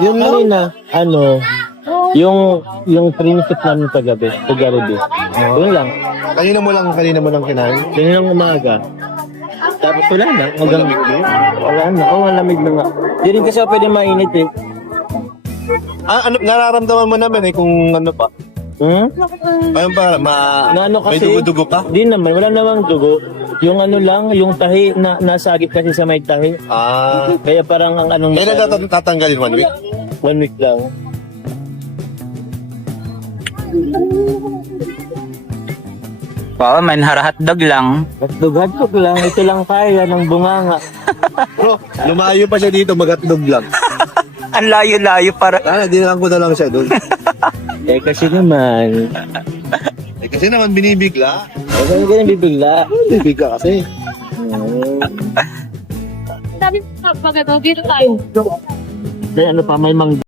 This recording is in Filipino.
Yun kanina, yung prinsip namin kagabi, yun lang. Kanina mo lang kinain. Kaninang umaga. Tapos wala na. Wala na. Malamig na nga. Di rin kasi ako pwede mainit eh. Nararamdaman mo naman eh kung ano pa. Ayun pa, Na may kasi, dugo-dugo pa. di naman, wala namang dugo. Yung lang, yung tahi, nasagip kasi sa may tahi. Kaya parang ang anong... Kailan tatanggalin 1 week? 1 week lang. Wow, man, hotdog lang. Hotdog lang. Ito lang kaya ng bunganga. Bro, lumayo pa siya dito, mag-hotdog lang. Ang layo-layo para... Dinalang ko na lang siya doon. Kasi naman. Kasi naman binibigla. Kasi ganyan bibigla. Bibigla kasi. Sabi pag dito tayo. Kaya ano pa, may